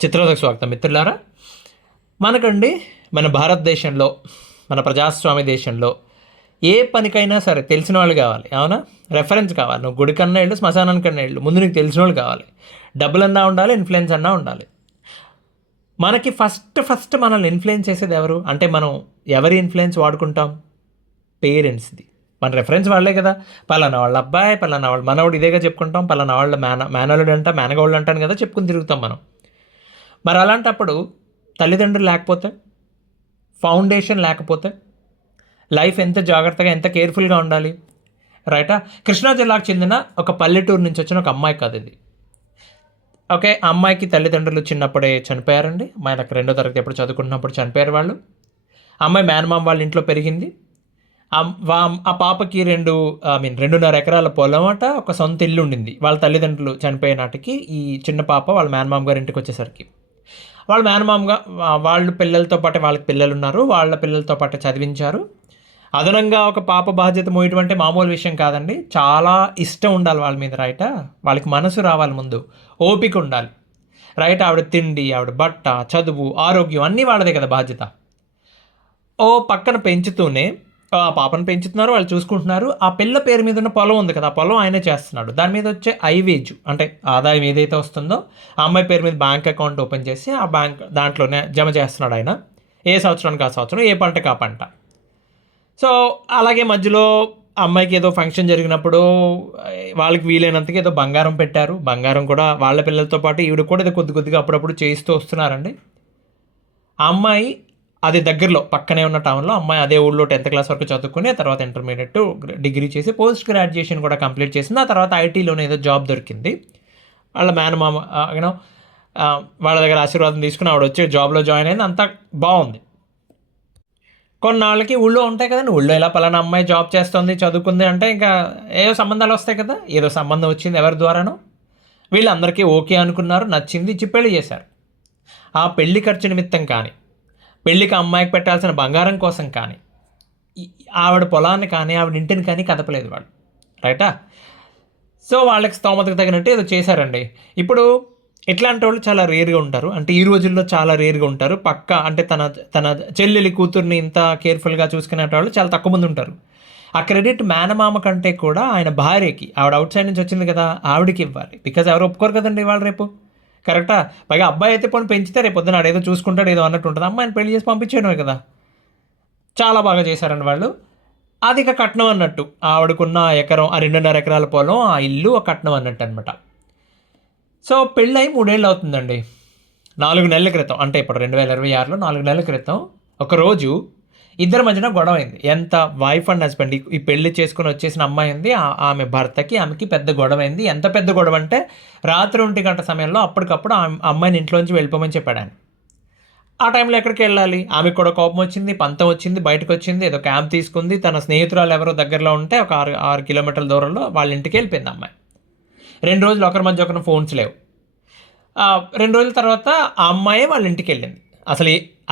చిత్రోదకు స్వాగతం మిత్రులారా. మనకండి మన భారతదేశంలో, మన ప్రజాస్వామ్య దేశంలో ఏ పనికైనా సరే తెలిసిన వాళ్ళు కావాలి, అవునా? రెఫరెన్స్ కావాలి. నువ్వు గుడికన్నా వెళ్ళు, శ్మశానానికన్నా వెళ్ళు, ముందు నీకు తెలిసిన వాళ్ళు కావాలి. డబ్బులన్నా ఉండాలి, ఇన్ఫ్లుయెన్స్ అన్నా ఉండాలి. మనకి ఫస్ట్ మనల్ని ఇన్ఫ్లుయెన్స్ చేసేది ఎవరు అంటే, మనం ఎవరి ఇన్ఫ్లుయెన్స్ వాడుకుంటాం? పేరెంట్స్ది. మన రెఫరెన్స్ వాళ్ళే కదా. పలానా వాళ్ళ అబ్బాయి, పలానా వాళ్ళ మనవడు, ఇదేగా చెప్పుకుంటాం. పలానా వాళ్ళ మేనలుడు అంట, మేనగోళ్ళు అంటాను కదా, చెప్పుకుని తిరుగుతాం మనం. మరి అలాంటప్పుడు తల్లిదండ్రులు లేకపోతే, ఫౌండేషన్ లేకపోతే లైఫ్ ఎంత జాగ్రత్తగా, ఎంత కేర్ఫుల్గా ఉండాలి, రైటా? కృష్ణా జిల్లాకు చెందిన ఒక పల్లెటూరు నుంచి వచ్చిన ఒక అమ్మాయి కథ ఇది. ఓకే, ఆ అమ్మాయికి తల్లిదండ్రులు చిన్నప్పుడే చనిపోయారండి. అమ్మాయి దగ్గర 2వ తరగతి ఎప్పుడు చదువుకుంటున్నప్పుడు చనిపోయారు వాళ్ళు. అమ్మాయి మేనమామ వాళ్ళ ఇంట్లో పెరిగింది. ఆ పాపకి 2.5 ఎకరాల పొలం అట, ఒక సొంత ఇల్లు ఉండింది. వాళ్ళ తల్లిదండ్రులు చనిపోయే నాటికి ఈ చిన్న పాప వాళ్ళ మేనమామ గారి ఇంటికి వచ్చేసరికి, వాళ్ళ మేనమామగా వాళ్ళ పిల్లలతో పాటు, వాళ్ళకి పిల్లలు ఉన్నారు, వాళ్ళ పిల్లలతో పాటు చదివించారు. అదనంగా ఒక పాప బాధ్యత మోయటం అంటే మామూలు విషయం కాదండి. చాలా ఇష్టం ఉండాలి వాళ్ళ మీద, రైట? వాళ్ళకి మనసు రావాలి, ముందు ఓపిక ఉండాలి, రైట్? ఆవిడ తిండి, ఆవిడ బట్ట, చదువు, ఆరోగ్యం అన్నీ వాళ్ళదే కదా బాధ్యత. ఓ పక్కన పెంచుతూనే ఆ పాపను పెంచుతున్నారు, వాళ్ళు చూసుకుంటున్నారు. ఆ పిల్ల పేరు మీద ఉన్న పొలం ఉంది కదా, ఆ పొలం ఆయనే చేస్తున్నాడు. దాని మీద వచ్చే ఐవేజ్ అంటే ఆదాయం ఏదైతే వస్తుందో, ఆ అమ్మాయి పేరు మీద బ్యాంక్ అకౌంట్ ఓపెన్ చేసి ఆ బ్యాంక్ దాంట్లోనే జమ చేస్తున్నాడు ఆయన. ఏ సంవత్సరానికి ఆ సంవత్సరం, ఏ పంటకి ఆ పంట. సో అలాగే మధ్యలో అమ్మాయికి ఏదో ఫంక్షన్ జరిగినప్పుడు వాళ్ళకి వీలైనంతగా ఏదో బంగారం పెట్టారు. బంగారం కూడా వాళ్ళ పిల్లలతో పాటు ఈవిడ కూడా ఏదో కొద్ది కొద్దిగా అప్పుడప్పుడు చేయిస్తూ వస్తున్నారండి. ఆ అమ్మాయి అది దగ్గరలో పక్కనే ఉన్న టౌన్లో, అమ్మాయి అదే ఊళ్ళో 10th క్లాస్ వరకు చదువుకుని, ఆ తర్వాత ఇంటర్మీడియట్, డిగ్రీ చేసి, పోస్ట్ గ్రాడ్యుయేషన్ కూడా కంప్లీట్ చేసింది. ఆ తర్వాత ఐటీలోనే ఏదో జాబ్ దొరికింది. వాళ్ళ మేనమామ యూనో వాళ్ళ దగ్గర ఆశీర్వాదం తీసుకుని ఆవిడ వచ్చి జాబ్లో జాయిన్ అయింది. అంతా బాగుంది. కొన్నాళ్ళకి ఊళ్ళో ఉంటాయి కదండి, ఊళ్ళో ఇలా పలానా అమ్మాయి జాబ్ చేస్తుంది, చదువుకుంది అంటే ఇంకా ఏదో సంబంధాలు వస్తాయి కదా. ఏదో సంబంధం వచ్చింది ఎవరి ద్వారానో, వీళ్ళందరికీ ఓకే అనుకున్నారు, నచ్చింది, ఇచ్చి పెళ్లి చేశారు. ఆ పెళ్లి ఖర్చు నిమిత్తం కానీ, పెళ్ళికి అమ్మాయికి పెట్టాల్సిన బంగారం కోసం కానీ, ఆవిడ పొలాన్ని కానీ, ఆవిడ ఇంటిని కానీ కదపలేదు వాళ్ళు, రైటా? సో వాళ్ళకి స్తోమతకు తగినట్టు ఏదో చేశారండి. ఇప్పుడు ఇట్లాంటి వాళ్ళు చాలా రేర్గా ఉంటారు. అంటే ఈ రోజుల్లో చాలా రేర్గా ఉంటారు. అంటే తన తన చెల్లెలి కూతుర్ని ఇంత కేర్ఫుల్గా చూసుకునే వాళ్ళు చాలా తక్కువ మంది ఉంటారు. ఆ క్రెడిట్ మేనమామ కంటే కూడా ఆయన భార్యకి, ఆవిడ అవుట్ సైడ్ నుంచి వచ్చింది కదా, ఆవిడకి ఇవ్వాలి. బికాజ్ ఎవరు ఒప్పుకోరు కదండి ఇవాళ రేపు, కరెక్టా? పైగా అబ్బాయి అయితే పోనీ పెంచితే రేపు పొద్దున ఏదో చూసుకుంటాడు, ఏదో అన్నట్టు ఉంటుంది. అమ్మాయిని పెళ్లి చేసి పంపించేయడమే కదా. చాలా బాగా చేశారండి వాళ్ళు. అది ఇక కట్నం అన్నట్టు. ఆవిడకున్న ఎకరం, ఆ 2.5 ఎకరాల పొలం, ఆ ఇల్లు, ఆ కట్నం అన్నట్టు అనమాట. సో పెళ్ళై 3 ఏళ్ళు అవుతుందండి. 4 నెలల క్రితం, అంటే ఇప్పుడు 2026లో 4 నెలల క్రితం ఒకరోజు ఇద్దరి మధ్యన గొడవ అయింది. ఎంత వైఫ్ అండ్ హస్బెండ్, ఈ పెళ్లి చేసుకుని వచ్చేసిన అమ్మాయి ఉంది, ఆమె భర్తకి ఆమెకి పెద్ద గొడవ అయింది. ఎంత పెద్ద గొడవ అంటే, రాత్రి 1 గంట సమయంలో అప్పటికప్పుడు ఆ అమ్మాయిని ఇంట్లోంచి వెళ్ళిపోమని చెప్పాడు ఆయన. ఆ టైంలో ఎక్కడికి వెళ్ళాలి? ఆమెకు కూడా కోపం వచ్చింది, పంతం వచ్చింది, బయటకు వచ్చింది, ఏదో క్యాంప్ తీసుకుంది. తన స్నేహితురాలు ఎవరో దగ్గరలో ఉంటే ఒక 6 కిలోమీటర్ల దూరంలో వాళ్ళ ఇంటికి వెళ్ళిపోయింది అమ్మాయి. 2 రోజులు ఒకరి మధ్య ఒకరిని ఫోన్స్ లేవు. 2 రోజుల తర్వాత ఆ అమ్మాయే వాళ్ళ ఇంటికి వెళ్ళింది.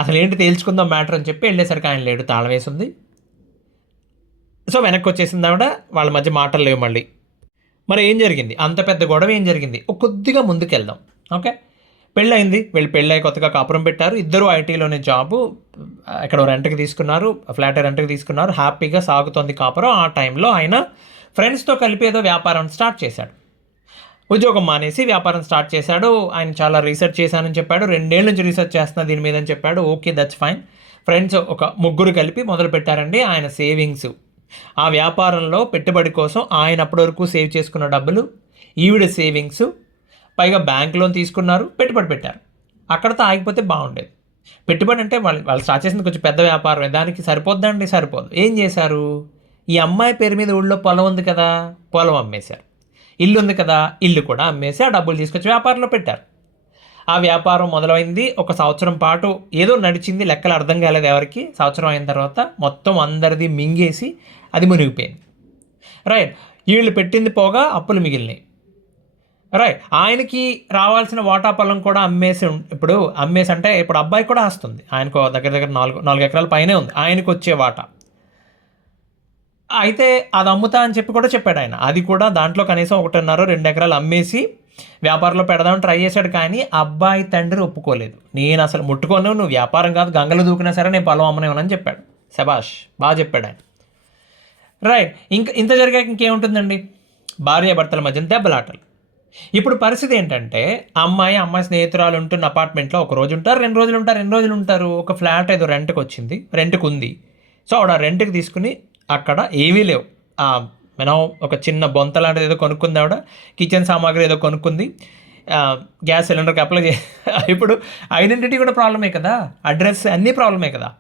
అసలు ఏంటి తేల్చుకుందాం మ్యాటర్ అని చెప్పి వెళ్ళేసరికి ఆయన లేడు, తాళం వేసింది. సో వెనక్కి వచ్చేసింది ఆవిడ. వాళ్ళ మధ్య మాటలు లేవు మళ్ళీ. మరి ఏం జరిగింది? అంత పెద్ద గొడవ ఏం జరిగింది? కొద్దిగా ముందుకెళ్దాం. ఓకే, పెళ్ళయింది. వీళ్ళు పెళ్ళై కొత్తగా కాపురం పెట్టారు. ఇద్దరు ఐటీలోనే జాబు, ఎక్కడో రెంట్కి తీసుకున్నారు, ఫ్లాట్ రెంట్కి తీసుకున్నారు. హ్యాపీగా సాగుతోంది కాపురం. ఆ టైంలో ఆయన ఫ్రెండ్స్తో కలిపి ఏదో వ్యాపారం స్టార్ట్ చేశాడు. ఉద్యోగం మానేసి వ్యాపారం స్టార్ట్ చేశాడు. ఆయన చాలా రీసెర్చ్ చేశానని చెప్పాడు. 2 ఏళ్ళ నుంచి రీసెర్చ్ చేస్తున్నా దీని మీద అని చెప్పాడు. Okay, that's fine. ఫ్రెండ్స్ ఒక 3 కలిపి మొదలు పెట్టారండి. ఆయన సేవింగ్స్, ఆ వ్యాపారంలో పెట్టుబడి కోసం ఆయన అప్పటి వరకు సేవ్ చేసుకున్న డబ్బులు, ఈవిడ సేవింగ్స్, పైగా బ్యాంక్ లోన్ తీసుకున్నారు, పెట్టుబడి పెట్టారు. అక్కడతో ఆగిపోతే బాగుండేది. పెట్టుబడి అంటే వాళ్ళు స్టార్ట్ చేసింది కొంచెం పెద్ద వ్యాపారమే, దానికి సరిపోద్దండి, సరిపోదు. ఏం చేశారు? ఈ అమ్మాయి పేరు మీద ఊళ్ళో పొలం ఉంది కదా, పొలం అమ్మేశారు. ఇల్లు ఉంది కదా, ఇల్లు కూడా అమ్మేసి ఆ డబ్బులు తీసుకొచ్చి వ్యాపారంలో పెట్టారు. ఆ వ్యాపారం మొదలైంది. 1 సంవత్సరం పాటు ఏదో నడిచింది, లెక్కలు అర్థం కాలేదు ఎవరికి. సంవత్సరం అయిన తర్వాత మొత్తం అందరిది మింగేసి అది మునిగిపోయింది, రైట్? వీళ్ళు పెట్టింది పోగా అప్పులు మిగిలినాయి, రైట్? ఆయనకి రావాల్సిన వాటా పొలం కూడా అమ్మేసి, ఇప్పుడు అంటే ఇప్పుడు అబ్బాయి కూడా వస్తుంది. ఆయనకు దగ్గర దగ్గర 4 ఎకరాల పైనే ఉంది ఆయనకు వచ్చే వాటా. అయితే అది అమ్ముతా అని చెప్పి కూడా చెప్పాడు ఆయన. అది కూడా దాంట్లో కనీసం 1.5-2 ఎకరాలు అమ్మేసి వ్యాపారంలో పెడదామని ట్రై చేశాడు, కానీ అబ్బాయి తండ్రి ఒప్పుకోలేదు. నేను అసలు ముట్టుకోను, నువ్వు వ్యాపారం కాదు, గంగలు దూకినా సరే నేను పొలం అమ్మనివ్వనని చెప్పాడు. శబాష్, బాగా చెప్పాడు ఆయన. రైట్. ఇంకా ఇంత జరిగాక ఇంకేముంటుందండి, భార్యాభర్తల మధ్య దెబ్బలాటలు. ఇప్పుడు పరిస్థితి ఏంటంటే, అమ్మాయి స్నేహితురాలు ఉంటున్న అపార్ట్మెంట్లో ఒక రోజు ఉంటారు, 2 రోజులు ఉంటారు. ఒక ఫ్లాట్ ఏదో రెంట్కి ఉంది. సో ఆవిడ రెంట్కి తీసుకుని అక్కడ ఏమీ లేవు, మనం ఒక చిన్న బొంత లాంటిది ఏదో కొనుక్కుంది ఆవిడ, కిచెన్ సామాగ్రి ఏదో కొనుక్కుంది, గ్యాస్ సిలిండర్కి అప్లై ఇప్పుడు ఐడెంటిటీ కూడా ప్రాబ్లమే కదా, అడ్రస్ అన్నీ ప్రాబ్లమే కదా.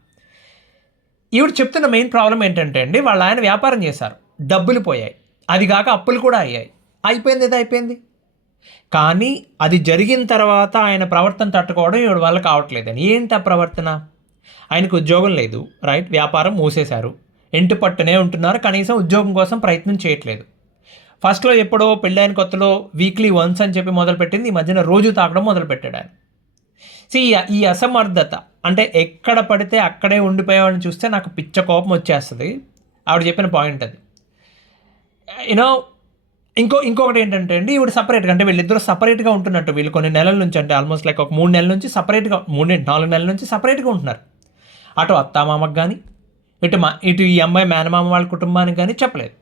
ఈవిడ చెప్తున్న మెయిన్ ప్రాబ్లం ఏంటంటే అండి, వాళ్ళ ఆయన వ్యాపారం చేశారు, డబ్బులు పోయాయి, అది కాక అప్పులు కూడా అయ్యాయి. అయిపోయింది. కానీ అది జరిగిన తర్వాత ఆయన ప్రవర్తన తట్టుకోవడం ఈవిడ వల్ల కావట్లేదని. ఏంటి ఆ ప్రవర్తన? ఆయనకు ఉద్యోగం లేదు, రైట్, వ్యాపారం మూసేశారు, ఇంటి పట్టునే ఉంటున్నారు, కనీసం ఉద్యోగం కోసం ప్రయత్నం చేయట్లేదు. ఫస్ట్లో ఎప్పుడో పెళ్ళైన కొత్తలో వీక్లీ వన్స్ అని చెప్పి మొదలుపెట్టింది, ఈ మధ్యన రోజు తాగడం మొదలుపెట్టాడు ఆయన. ఈ అసమర్థత, అంటే ఎక్కడ పడితే అక్కడే ఉండిపోయేవాడిని చూస్తే నాకు పిచ్చ కోపం వచ్చేస్తుంది. ఆవిడ చెప్పిన పాయింట్ అది. యూనో ఇంకొకటి ఏంటంటే అండి, ఈవిడ సపరేట్గా, అంటే వీళ్ళిద్దరూ సపరేట్గా ఉంటున్నట్టు, వీళ్ళు కొన్ని నెలల నుంచి, అంటే ఆల్మోస్ట్ లైక్ ఒక 3 నెలల నుంచి సపరేట్గా, 4 నెలల నుంచి సపరేట్గా ఉంటున్నారు. అటు అత్తామామకు కానీ ఇటు ఈ అమ్మాయి మేనమామ వాళ్ళ కుటుంబానికి కానీ చెప్పలేదు.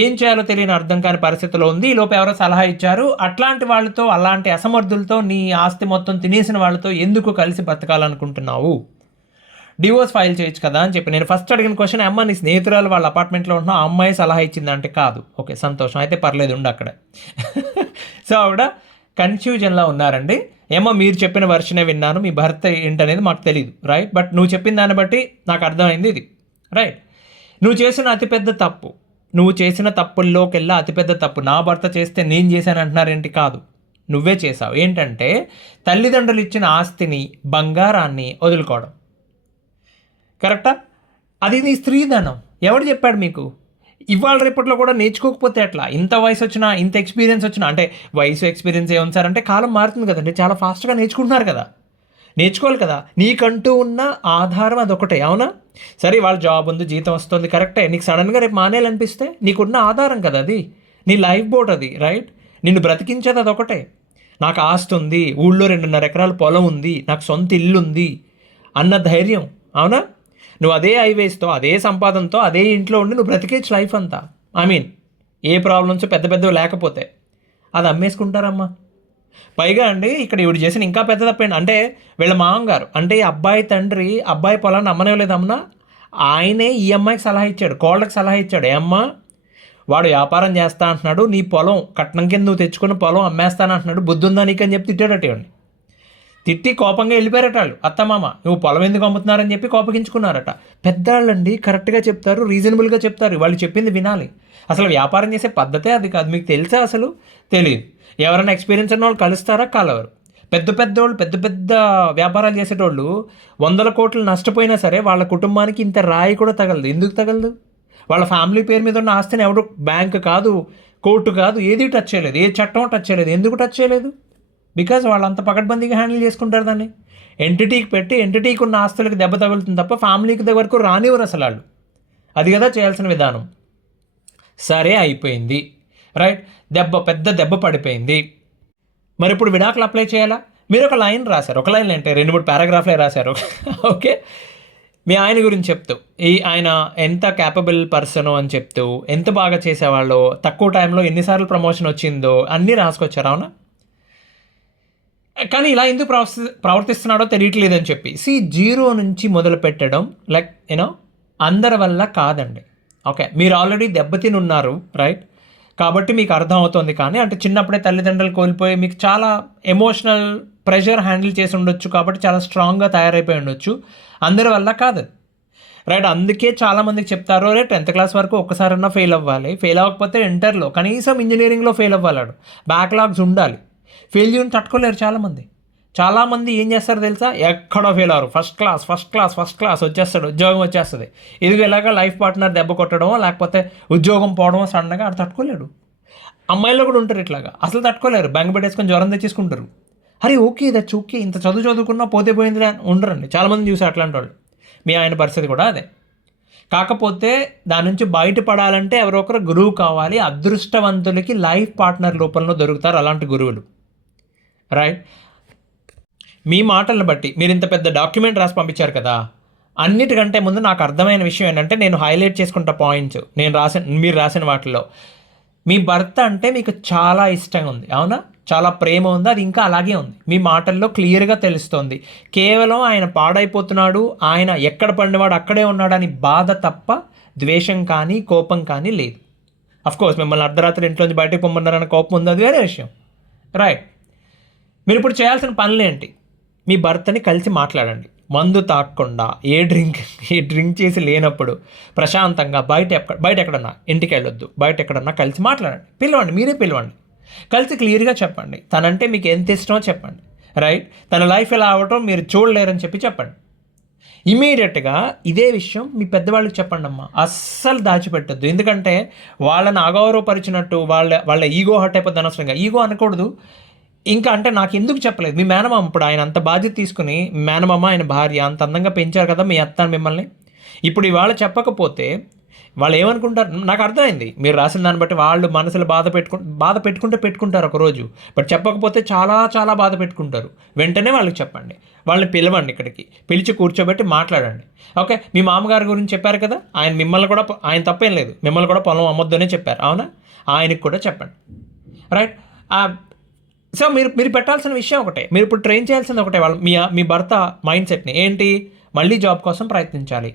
ఏం చేయాలో తెలియని అర్థం కాని పరిస్థితిలో ఉంది. ఈ లోపు ఎవరో సలహా ఇచ్చారు, అట్లాంటి వాళ్ళతో, అలాంటి అసమర్థులతో, నీ ఆస్తి మొత్తం తినేసిన వాళ్ళతో ఎందుకు కలిసి బతకాలనుకుంటున్నావు, డివోర్స్ ఫైల్ చేయొచ్చు కదా అని చెప్పి. నేను ఫస్ట్ అడిగిన క్వశ్చన్, అమ్మ నీ స్నేహితురాలు వాళ్ళ అపార్ట్మెంట్లో ఉంటున్నా, ఆ అమ్మాయి సలహా ఇచ్చిందంటే కాదు. ఓకే, సంతోషం, అయితే పర్లేదు, ఉండు అక్కడ. సో ఆవిడ కన్ఫ్యూజన్లో ఉన్నారండి. ఏమో మీరు చెప్పిన వర్షనే విన్నాను, మీ భర్త ఏంటనేది మాకు తెలియదు, రైట్, బట్ నువ్వు చెప్పిన దాన్ని బట్టి నాకు అర్థమైంది ఇది, రైట్. నువ్వు చేసిన తప్పుల్లోకెల్లా అతిపెద్ద తప్పు నా భర్త చేస్తే నేను చేశాను అంటున్నారేంటి? కాదు, నువ్వే చేసావు. ఏంటంటే తల్లిదండ్రులు ఇచ్చిన ఆస్తిని, బంగారాన్ని వదులుకోవడం. కరెక్టా? అది నీ స్త్రీధనం. ఎవడు చెప్పాడు మీకు? ఇవాళ రేపట్లో కూడా నేర్చుకోకపోతే ఎట్లా? ఇంత వయసు వచ్చినా, ఇంత ఎక్స్పీరియన్స్ వచ్చినా, అంటే వయసు ఎక్స్పీరియన్స్ ఏముంది సార్ అంటే, కాలం మారుతుంది కదండి, చాలా ఫాస్ట్గా నేర్చుకుంటున్నారు కదా, నేర్చుకోవాలి కదా. నీకంటూ ఉన్న ఆధారం అదొకటే, అవునా? సరే, వాళ్ళ జాబ్ ఉంది, జీతం వస్తుంది, కరెక్టే. నీకు సడన్గా రేపు మానేయాలనిపిస్తే నీకున్న ఆధారం కదా అది, నీ లైఫ్ బోట్ అది, రైట్. నిన్ను బ్రతికించేది అదొకటే. నాకు ఆస్తి ఉంది, ఊళ్ళో 2.5 ఎకరాల పొలం ఉంది, నాకు సొంత ఇల్లు ఉంది అన్న ధైర్యం, అవునా? నువ్వు అదే హైవేస్తో, అదే సంపాదనతో, అదే ఇంట్లో ఉండి నువ్వు బ్రతికేచ్చు లైఫ్ అంతా. ఏ ప్రాబ్లమ్స్ పెద్దవి లేకపోతే అది అమ్మేసుకుంటారమ్మా. పైగా అండి, ఇక్కడ ఇవిడు చేసిన ఇంకా పెద్ద తప్పేంటి అంటే, వీళ్ళ మామగారు, అంటే ఈ అబ్బాయి తండ్రి అబ్బాయి పొలాన్ని అమ్మనేలేదమ్మా, ఆయనే ఈ అమ్మాయికి సలహా ఇచ్చాడు, కోళ్ళకి సలహా ఇచ్చాడు. ఏమ్మా, వాడు వ్యాపారం చేస్తా అంటున్నాడు, నీ పొలం కట్నం కింద నువ్వు తెచ్చుకున్న పొలం అమ్మేస్తానంటున్నాడు, బుద్ధి ఉందా నీకని చెప్పి తిట్టాడట. ఇవ్వండి, తిట్టి కోపంగా వెళ్ళిపోయారట వాళ్ళు. అత్తమామ నువ్వు పొలం ఎందుకు అమ్ముతున్నారని చెప్పి కోపగించుకున్నారట. పెద్దవాళ్ళండి కరెక్ట్గా చెప్తారు, రీజనబుల్గా చెప్తారు, వాళ్ళు చెప్పింది వినాలి. అసలు వ్యాపారం చేసే పద్ధతే అది కాదు. మీకు తెలుసా? అసలు తెలియదు. ఎవరైనా ఎక్స్పీరియన్స్ ఉన్న వాళ్ళు కలుస్తారా? కలవరు. పెద్ద వ్యాపారాలు చేసేటోళ్ళు 100 కోట్లు నష్టపోయినా సరే వాళ్ళ కుటుంబానికి ఇంత రాయి కూడా తగలదు. ఎందుకు తగలదు? వాళ్ళ ఫ్యామిలీ పేరు మీద ఉన్న ఆస్తిని ఎవడు, బ్యాంక్ కాదు, కోర్టు కాదు, ఏది టచ్ చేయలేదు, ఏ చట్టం టచ్ చేయలేదు. ఎందుకు టచ్ చేయలేదు? బికాజ్ వాళ్ళు అంత పకడ్బందీగా హ్యాండిల్ చేసుకుంటారు దాన్ని. ఎంటిటీకి పెట్టి ఎంటిటీకి ఉన్న ఆస్తులకు దెబ్బ తగులుతుంది తప్ప ఫ్యామిలీకి వరకు రానివ్వరు అసలు వాళ్ళు. అది కదా చేయాల్సిన విధానం. సరే, అయిపోయింది, రైట్, పెద్ద దెబ్బ పడిపోయింది. మరి ఇప్పుడు విడాకులు అప్లై చేయాలా? మీరు ఒక లైన్ రాశారు, ఒక లైన్ అంటే 2-3 పారాగ్రాఫ్లే రాశారు. ఓకే, మీ ఆయన గురించి చెప్తూ, ఆయన ఎంత క్యాపబుల్ పర్సన్ అని చెప్తూ, ఎంత బాగా చేసేవాళ్ళో, తక్కువ టైంలో ఎన్నిసార్లు ప్రమోషన్ వచ్చిందో అన్నీ రాసుకొచ్చారు, అవునా? కానీ ఇలా ఎందుకు ప్రవర్తిస్తున్నాడో తెలియట్లేదని చెప్పి. జీరో నుంచి మొదలు పెట్టడం లైక్ అందరి వల్ల కాదండి. ఓకే, మీరు ఆల్రెడీ దెబ్బతిని ఉన్నారు, రైట్, కాబట్టి మీకు అర్థం అవుతుంది. కానీ అంటే చిన్నప్పుడే తల్లిదండ్రులు కోల్పోయి మీకు చాలా ఎమోషనల్ ప్రెషర్ హ్యాండిల్ చేసి ఉండొచ్చు, కాబట్టి చాలా స్ట్రాంగ్గా తయారైపోయి ఉండొచ్చు. అందరి వల్ల కాదు, రైట్. అందుకే చాలామందికి చెప్తారు, రే 10th క్లాస్ వరకు ఒక్కసారన్నా ఫెయిల్ అవ్వాలి, ఫెయిల్ అవ్వకపోతే ఇంటర్లో, కనీసం ఇంజనీరింగ్లో ఫెయిల్ అవ్వాలాడు, బ్యాక్లాగ్స్ ఉండాలి. ఫెయిల్యూర్ని తట్టుకోలేరు చాలామంది ఏం చేస్తారు తెలుసా? ఎక్కడో ఫెయిల్ అవ్వరు, ఫస్ట్ క్లాస్ వచ్చేస్తాడు, ఉద్యోగం వచ్చేస్తుంది. ఇది ఎలాగా లైఫ్ పార్ట్నర్ దెబ్బ కొట్టడమో, లేకపోతే ఉద్యోగం పోవడమో సడన్గా ఆడు తట్టుకోలేడు. అమ్మాయిలో కూడా ఉంటారు ఇట్లాగా, అసలు తట్టుకోలేరు, బెంగ పెట్టేసుకొని జ్వరం తెచ్చేసుకుంటారు. అరే ఓకే, దట్స్ ఓకే, ఇంత చదువుకున్నా పోతే పోయింది ఉండరండి. చాలామంది చూసి అట్లాంటి వాళ్ళు. మీ ఆయన పరిస్థితి కూడా అదే. కాకపోతే దాని నుంచి బయటపడాలంటే ఎవరో ఒకరు గురువు కావాలి. అదృష్టవంతులకి లైఫ్ పార్ట్నర్ రూపంలో దొరుకుతారు అలాంటి గురువులు. రైట్. మీ మాటలను బట్టి మీరు ఇంత పెద్ద డాక్యుమెంట్ రాసి పంపించారు కదా, అన్నిటికంటే ముందు నాకు అర్థమైన విషయం ఏంటంటే, నేను హైలైట్ చేసుకుంటా పాయింట్స్ మీరు రాసిన వాటిల్లో. మీ భర్త అంటే మీకు చాలా ఇష్టంగా ఉంది, అవునా? చాలా ప్రేమ ఉంది, అది ఇంకా అలాగే ఉంది. మీ మాటల్లో క్లియర్గా తెలుస్తోంది. కేవలం ఆయన పాడైపోతున్నాడు, ఆయన ఎక్కడ పడినవాడు అక్కడే ఉన్నాడని బాధ తప్ప ద్వేషం కానీ కోపం కానీ లేదు. అఫ్కోర్స్ మిమ్మల్ని అర్ధరాత్రి ఇంట్లోంచి బయటకు పొమ్మన్నారన్న కోపం ఉంది, అది వేరే విషయం. రైట్. మీరు ఇప్పుడు చేయాల్సిన పనులేంటి? మీ భర్తని కలిసి మాట్లాడండి. మందు తాగకుండా, ఏ డ్రింక్ చేసి లేనప్పుడు ప్రశాంతంగా బయట ఎక్కడన్నా, ఇంటికి వెళ్ళొద్దు, బయట ఎక్కడన్నా కలిసి మాట్లాడండి. పిలవండి, మీరే పిలవండి. కలిసి క్లియర్గా చెప్పండి తనంటే మీకు ఎంత ఇష్టమో చెప్పండి. రైట్. తన లైఫ్ ఎలా అవ్వటం మీరు చూడలేరని చెప్పండి. ఇమీడియట్గా ఇదే విషయం మీ పెద్దవాళ్ళకి చెప్పండి అమ్మా. అస్సలు దాచిపెట్టద్దు. ఎందుకంటే వాళ్ళని అగౌరవపరిచినట్టు వాళ్ళ ఈగో హర్ట్ అయిపోద్ది. అనవసరంగా ఈగో అనకూడదు. ఇంకా అంటే నాకు ఎందుకు చెప్పలేదు మీ మేనమామ? ఇప్పుడు ఆయన అంత బాధ్యత తీసుకుని, మేనమామ ఆయన భార్య అంత అందంగా పెంచారు కదా మీ అత్త మిమ్మల్ని. ఇప్పుడు ఇవాళ చెప్పకపోతే వాళ్ళు ఏమనుకుంటారు? నాకు అర్థమైంది మీరు రాసిన దాన్ని బట్టి. వాళ్ళు మనసులో బాధ పెట్టుకుంటారు ఒకరోజు, బట్ చెప్పకపోతే చాలా చాలా బాధ పెట్టుకుంటారు. వెంటనే వాళ్ళకి చెప్పండి, వాళ్ళని పిలవండి, ఇక్కడికి పిలిచి కూర్చోబెట్టి మాట్లాడండి. ఓకే. మీ మామగారి గురించి చెప్పారు కదా, ఆయన తప్పేం లేదు, మిమ్మల్ని కూడా పొలం అమ్మొద్దనే చెప్పారు, అవునా? ఆయనకి కూడా చెప్పండి. రైట్. సో మీరు పెట్టాల్సిన విషయం ఒకటే, మీరు ఇప్పుడు ట్రైన్ చేయాల్సింది ఒకటే, మీ భర్త మైండ్ సెట్ని ఏంటి, మళ్ళీ జాబ్ కోసం ప్రయత్నించాలి.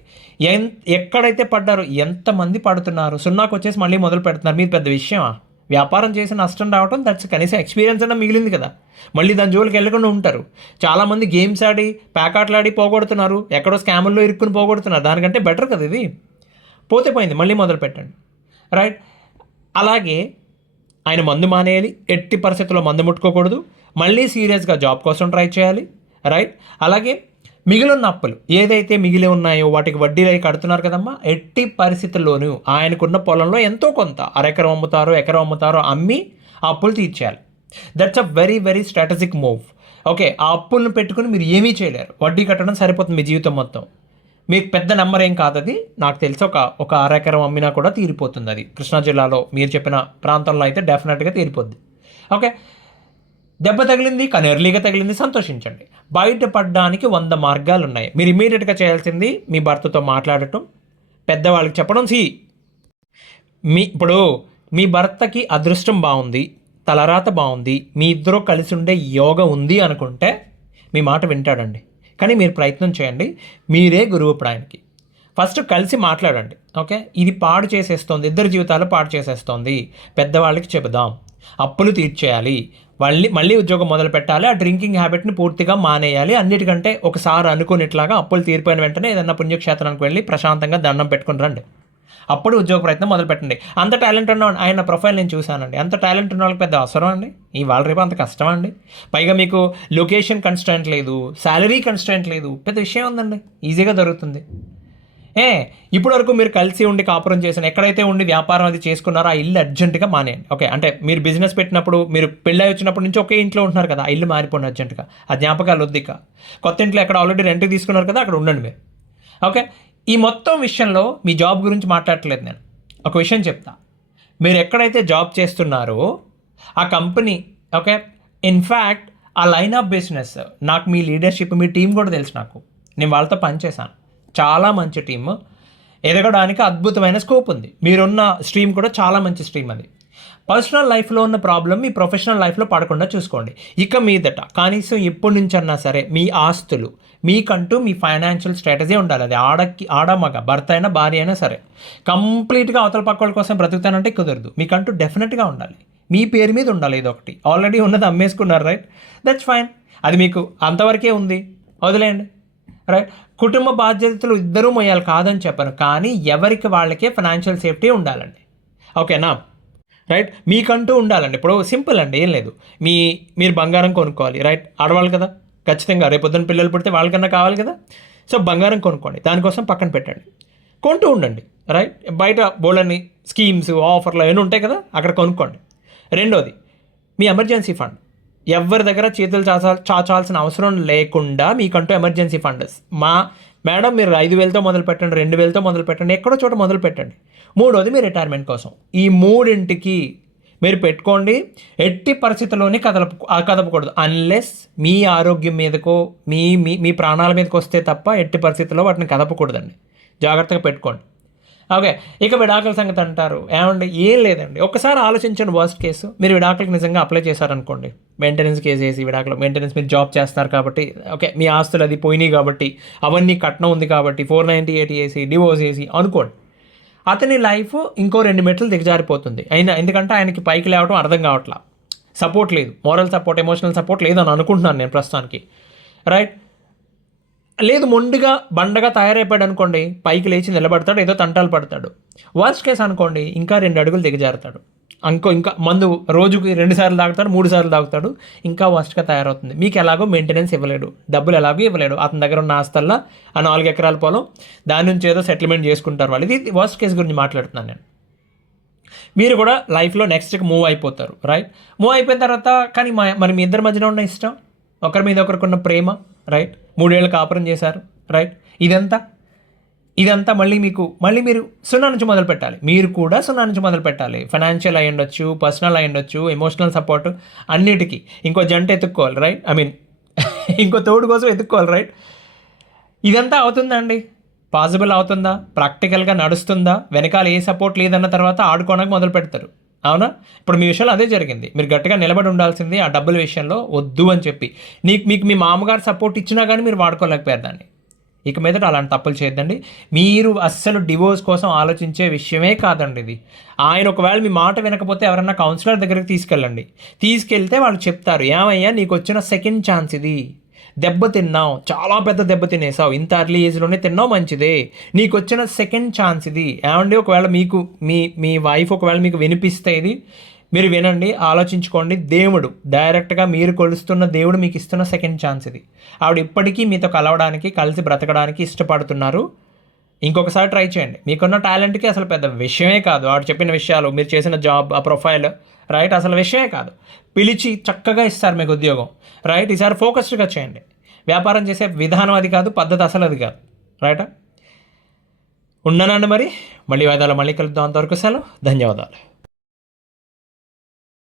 ఎక్కడైతే పడ్డారో, ఎంతమంది పడుతున్నారు, సున్నాకు వచ్చేసి మళ్ళీ మొదలు పెడుతున్నారు. మీరు పెద్ద విషయమా? వ్యాపారం చేసి నష్టం రావడం, దట్స్ కనీసం ఎక్స్పీరియన్స్ అన్న మిగిలింది కదా. మళ్ళీ దాని జోలికి వెళ్ళకుండా ఉంటారు. చాలామంది గేమ్స్ ఆడి ప్యాకాట్లాడి పోగొడుతున్నారు, ఎక్కడో స్కాముల్లో ఇరుక్కుని పోగొడుతున్నారు. దానికంటే బెటర్ కదా ఇది. పోతే పోయింది, మళ్ళీ మొదలు పెట్టండి. రైట్. అలాగే ఆయన మందు మానేయాలి, ఎట్టి పరిస్థితుల్లో మందు ముట్టుకోకూడదు, మళ్ళీ సీరియస్గా జాబ్ కోసం ట్రై చేయాలి. రైట్. అలాగే మిగిలిన అప్పులు ఏదైతే మిగిలి ఉన్నాయో వాటికి వడ్డీలు అయి కడుతున్నారు కదమ్మా, ఎట్టి పరిస్థితుల్లోనూ ఆయనకున్న పొలంలో ఎంతో కొంత ఎకరం అమ్ముతారో అమ్మి ఆ అప్పులు తీర్చేయాలి. That's a very very strategic move. Okay. ఆ అప్పులను పెట్టుకుని మీరు ఏమీ చేయలేరు, వడ్డీ కట్టడం సరిపోతుంది మీ జీవితం మొత్తం. మీకు పెద్ద నెంబర్ ఏం కాదు అది, నాకు తెలిసి ఒక ఎకరం అమ్మినా కూడా తీరిపోతుంది. అది కృష్ణా జిల్లాలో మీరు చెప్పిన ప్రాంతంలో అయితే డెఫినెట్గా తీరిపోద్ది. ఓకే. దెబ్బ తగిలింది కానీ ఎర్లీగా తగిలింది, సంతోషించండి. బయటపడడానికి 100 మార్గాలు ఉన్నాయి. మీరు ఇమీడియట్గా చేయాల్సింది మీ భర్తతో మాట్లాడటం, పెద్దవాళ్ళకి చెప్పడం. ఇప్పుడు మీ భర్తకి అదృష్టం బాగుంది, తలరాత బాగుంది, మీ ఇద్దరూ కలిసి ఉండే యోగ ఉంది అనుకుంటే మీ మాట వింటాడండి. కానీ మీరు ప్రయత్నం చేయండి, మీరే గురువు ఇప్పుడు ఆయనకి. ఫస్ట్ కలిసి మాట్లాడండి. ఓకే. ఇది పాడు చేసేస్తోంది, ఇద్దరు జీవితాలు పాడు చేసేస్తోంది, పెద్దవాళ్ళకి చెబుదాం, అప్పులు తీర్చేయాలి, మళ్ళీ ఉద్యోగం మొదలు పెట్టాలి, ఆ డ్రింకింగ్ హ్యాబిట్ని పూర్తిగా మానేయాలి. అన్నిటికంటే ఒకసారి అనుకునేట్లాగా అప్పులు తీరిపోయిన వెంటనే ఏదన్నా పుణ్యక్షేత్రానికి వెళ్ళి ప్రశాంతంగా దండం పెట్టుకుని రండి. అప్పుడు ఉద్యోగ ప్రయత్నం మొదలు పెట్టండి. అంత టాలెంట్ ఉన్న ఆయన ప్రొఫైల్ నేను చూశానండి. అంత టాలెంట్ ఉన్న వాళ్ళకి పెద్ద అవసరం అండి ఇవాళ రేపు, అంత కష్టం అండి. పైగా మీకు లొకేషన్ కన్స్ట్రెంట్ లేదు, శాలరీ కన్స్ట్రెంట్ లేదు, పెద్ద విషయం ఉందండి, ఈజీగా దొరుకుతుంది. ఇప్పటి వరకు మీరు కలిసి ఉండి కాపురం చేసిన, ఎక్కడైతే ఉండి వ్యాపారం అది చేసుకున్నారో ఆ ఇల్లు అర్జెంటుగా మానేయండి. ఓకే. అంటే మీరు బిజినెస్ పెట్టినప్పుడు, మీరు పెళ్ళై వచ్చినప్పటి నుంచి ఒకే ఇంట్లో ఉంటున్నారు కదా, ఆ ఇల్లు మారిపోండి అర్జెంటుగా. ఆ జ్ఞాపకాలు వద్దు ఇక. కొత్త ఇంట్లో ఎక్కడ ఆల్రెడీ రెంట్కి తీసుకున్నారు కదా, అక్కడ ఉండండి మీరు. ఓకే. ఈ మొత్తం విషయంలో మీ జాబ్ గురించి మాట్లాడట్లేదు నేను. ఒక విషయం చెప్తా, మీరు ఎక్కడైతే జాబ్ చేస్తున్నారో ఆ కంపెనీ, ఓకే, ఇన్ఫ్యాక్ట్ ఆ లైన్ ఆఫ్ బిజినెస్, నాకు మీ లీడర్షిప్, మీ టీం కూడా తెలుసు, నేను వాళ్ళతో పనిచేశాను. చాలా మంచి టీమ్, ఎదగడానికి అద్భుతమైన స్కోప్ ఉంది. మీరున్న స్ట్రీమ్ కూడా చాలా మంచి స్ట్రీమ్. అది పర్సనల్ లైఫ్లో ఉన్న ప్రాబ్లం మీ ప్రొఫెషనల్ లైఫ్లో పడకుండా చూసుకోండి. ఇక మీదట కనీసం ఎప్పటి నుంచన్నా సరే మీ ఆస్తులు, మీకంటూ మీ ఫైనాన్షియల్ స్ట్రాటజీ ఉండాలి. అది ఆడమగ, భర్త అయినా భార్య అయినా సరే. కంప్లీట్గా అవతల పక్క వాళ్ళ కోసం బ్రతుకుతానంటే కుదరదు. మీకంటూ డెఫినెట్గా ఉండాలి, మీ పేరు మీద ఉండాలి. ఇది ఒకటి. ఆల్రెడీ ఉన్నది అమ్మేసుకున్నారు, రైట్, దట్స్ ఫైన్. అది మీకు అంతవరకే ఉంది, వదిలేయండి. రైట్. కుటుంబ బాధ్యతలు ఇద్దరూ మొయ్యాలి కాదని చెప్పను, కానీ ఎవరికి వాళ్ళకే ఫైనాన్షియల్ సేఫ్టీ ఉండాలండి. ఓకేనా? రైట్. మీకంటూ ఉండాలండి. ఇప్పుడు సింపుల్ అండి, ఏం లేదు. మీరు బంగారం కొనుక్కోవాలి, రైట్, ఆడవాళ్ళు కదా, ఖచ్చితంగా రేపొద్దున పిల్లలు పుడితే వాళ్ళకన్నా కావాలి కదా. సో బంగారం కొనుక్కోండి, దానికోసం పక్కన పెట్టండి, కొంటూ ఉండండి. రైట్. బయట బోల్డన్ని స్కీమ్స్, ఆఫర్లు అవన్నీ ఉంటాయి కదా, అక్కడ కొనుక్కోండి. రెండోది, మీ ఎమర్జెన్సీ ఫండ్ ఎవరి దగ్గర చేతులు చాచాల్సిన అవసరం లేకుండా మీకంటూ ఎమర్జెన్సీ ఫండ్స్ మేడం మీరు 5,000తో మొదలు పెట్టండి, 2,000తో మొదలు పెట్టండి, ఎక్కడో చోట మొదలు పెట్టండి. మూడోది మీ రిటైర్మెంట్ కోసం. ఈ మూడింటికి మీరు పెట్టుకోండి. ఎట్టి పరిస్థితుల్లోనే కదపకూడదు. అన్లెస్ మీ ఆరోగ్యం మీదకో మీ మీ మీ ప్రాణాల మీదకి వస్తే తప్ప ఎట్టి పరిస్థితుల్లో వాటిని కదపకూడదండి. జాగ్రత్తగా పెట్టుకోండి. ఓకే, ఇక విడాకుల సంగతి అంటారు. ఏమండి, ఏం లేదండి. ఒకసారి ఆలోచించండి. వర్స్ట్ కేసు మీరు విడాకులకు నిజంగా అప్లై చేశారనుకోండి, మెయింటెనెన్స్ కేసు వేసి విడాకులు, మెయింటెనెన్స్ మీరు జాబ్ చేస్తారు కాబట్టి, ఓకే మీ ఆస్తులు అది పోయినాయి కాబట్టి, అవన్నీ కట్నం ఉంది కాబట్టి 498 వేసి డివోర్స్ వేసి అనుకోండి, అతని లైఫ్ ఇంకో 2 మెట్లు దిగజారిపోతుంది. ఎందుకంటే ఆయనకి పైకి లేవడం అర్థం కావట్లా, సపోర్ట్ లేదు, మోరల్ సపోర్ట్, ఎమోషనల్ సపోర్ట్ లేదు అని అనుకుంటున్నాను నేను ప్రస్తుతానికి. రైట్, లేదు మొండిగా బండగా తయారైపోయాడు అనుకోండి, పైకి లేచి నిలబడతాడు, ఏదో తంటాలు పడతాడు. వర్స్ట్ కేసు అనుకోండి, ఇంకా 2 అడుగులు దిగజారుతాడు. ఇంకా మందు రోజుకి 2 సార్లు తాగుతాడు, 3 సార్లు తాగుతాడు, ఇంకా వర్స్ట్గా తయారవుతుంది. మీకు ఎలాగో మెయింటెనెన్స్ ఇవ్వలేడు, డబ్బులు ఎలాగో ఇవ్వలేడు. అతని దగ్గర ఉన్న ఆస్తల్లా ఆ 4 ఎకరాల పొలం, దాని నుంచి ఏదో సెటిల్మెంట్ చేసుకుంటారు వాళ్ళు. ఇది వర్స్ట్ కేసు గురించి మాట్లాడుతున్నాను నేను. మీరు కూడా లైఫ్లో నెక్స్ట్కి మూవ్ అయిపోతారు. రైట్, మూవ్ అయిపోయిన తర్వాత కానీ మరి మీ ఇద్దరి మధ్యన ఉన్న ఇష్టం, ఒకరి మీద ఒకరికి ఉన్న ప్రేమ, రైట్, 3 ఏళ్ళు కాపురం చేశారు, రైట్, ఇదంతా మళ్ళీ మీరు 0 నుంచి మొదలు పెట్టాలి. మీరు కూడా 0 నుంచి మొదలు పెట్టాలి. ఫైనాన్షియల్ అయి ఉండొచ్చు, పర్సనల్ అయి ఉండొచ్చు, ఎమోషనల్ సపోర్ట్ అన్నిటికీ ఇంకో జంట ఎత్తుక్కోవాలి. రైట్, ఇంకో తోడు కోసం ఎత్తుక్కోవాలి. రైట్, ఇదంతా అవుతుందండి? పాసిబుల్ అవుతుందా? ప్రాక్టికల్గా నడుస్తుందా? వెనకాల ఏ సపోర్ట్ లేదన్న తర్వాత ఆడుకోవడానికి మొదలు పెడతారు. అవునా? ఇప్పుడు మీ విషయంలో అదే జరిగింది. మీరు గట్టిగా నిలబడి ఉండాల్సింది ఆ డబ్బుల విషయంలో వద్దు అని చెప్పి. మీకు మీ మామగారు సపోర్ట్ ఇచ్చినా కానీ మీరు వాడుకోలేకపోయారు దాన్ని. ఇక మీదట అలాంటి తప్పులు చేయొద్దండి. మీరు అస్సలు డివోర్స్ కోసం ఆలోచించే విషయమే కాదండి ఇది. ఆయన ఒకవేళ మీ మాట వినకపోతే ఎవరన్నా కౌన్సిలర్ దగ్గరికి తీసుకెళ్తే వాళ్ళు చెప్తారు, ఏమయ్యా నీకు వచ్చిన సెకండ్ ఛాన్స్ ఇది, దెబ్బ తిన్నావు, చాలా పెద్ద దెబ్బ తినేసావు, ఇంత అర్లీ ఏజ్లోనే తిన్నావు, మంచిదే, నీకు వచ్చిన సెకండ్ ఛాన్స్ ఇది. ఏమండి, ఒకవేళ మీకు మీ వైఫ్ ఒకవేళ మీకు వినిపిస్తే ఇది మీరు వినండి, ఆలోచించుకోండి. దేవుడు డైరెక్ట్గా మీరు కొలుస్తున్న దేవుడు మీకు ఇస్తున్న సెకండ్ ఛాన్స్ ఇది. ఆవిడ ఇప్పటికీ మీతో కలవడానికి, కలిసి బ్రతకడానికి ఇష్టపడుతున్నారు. ఇంకొకసారి ట్రై చేయండి. మీకున్న టాలెంట్కి అసలు పెద్ద విషయమే కాదు ఆవిడ చెప్పిన విషయాలు, మీరు చేసిన జాబ్, ఆ ప్రొఫైల్, రైట్, అసలు విషయమే కాదు. పిలిచి చక్కగా ఇస్తారు మీకు ఉద్యోగం. రైట్, ఈసారి ఫోకస్డ్గా చేయండి. వ్యాపారం చేసే విధానం అది కాదు, పద్ధతి అసలు అది కాదు. రైటా? ఉన్నానండి, మళ్ళీ వాయిదాలు మళ్ళీ కలుద్దాం. అంతవరకు సెలవు. ధన్యవాదాలు.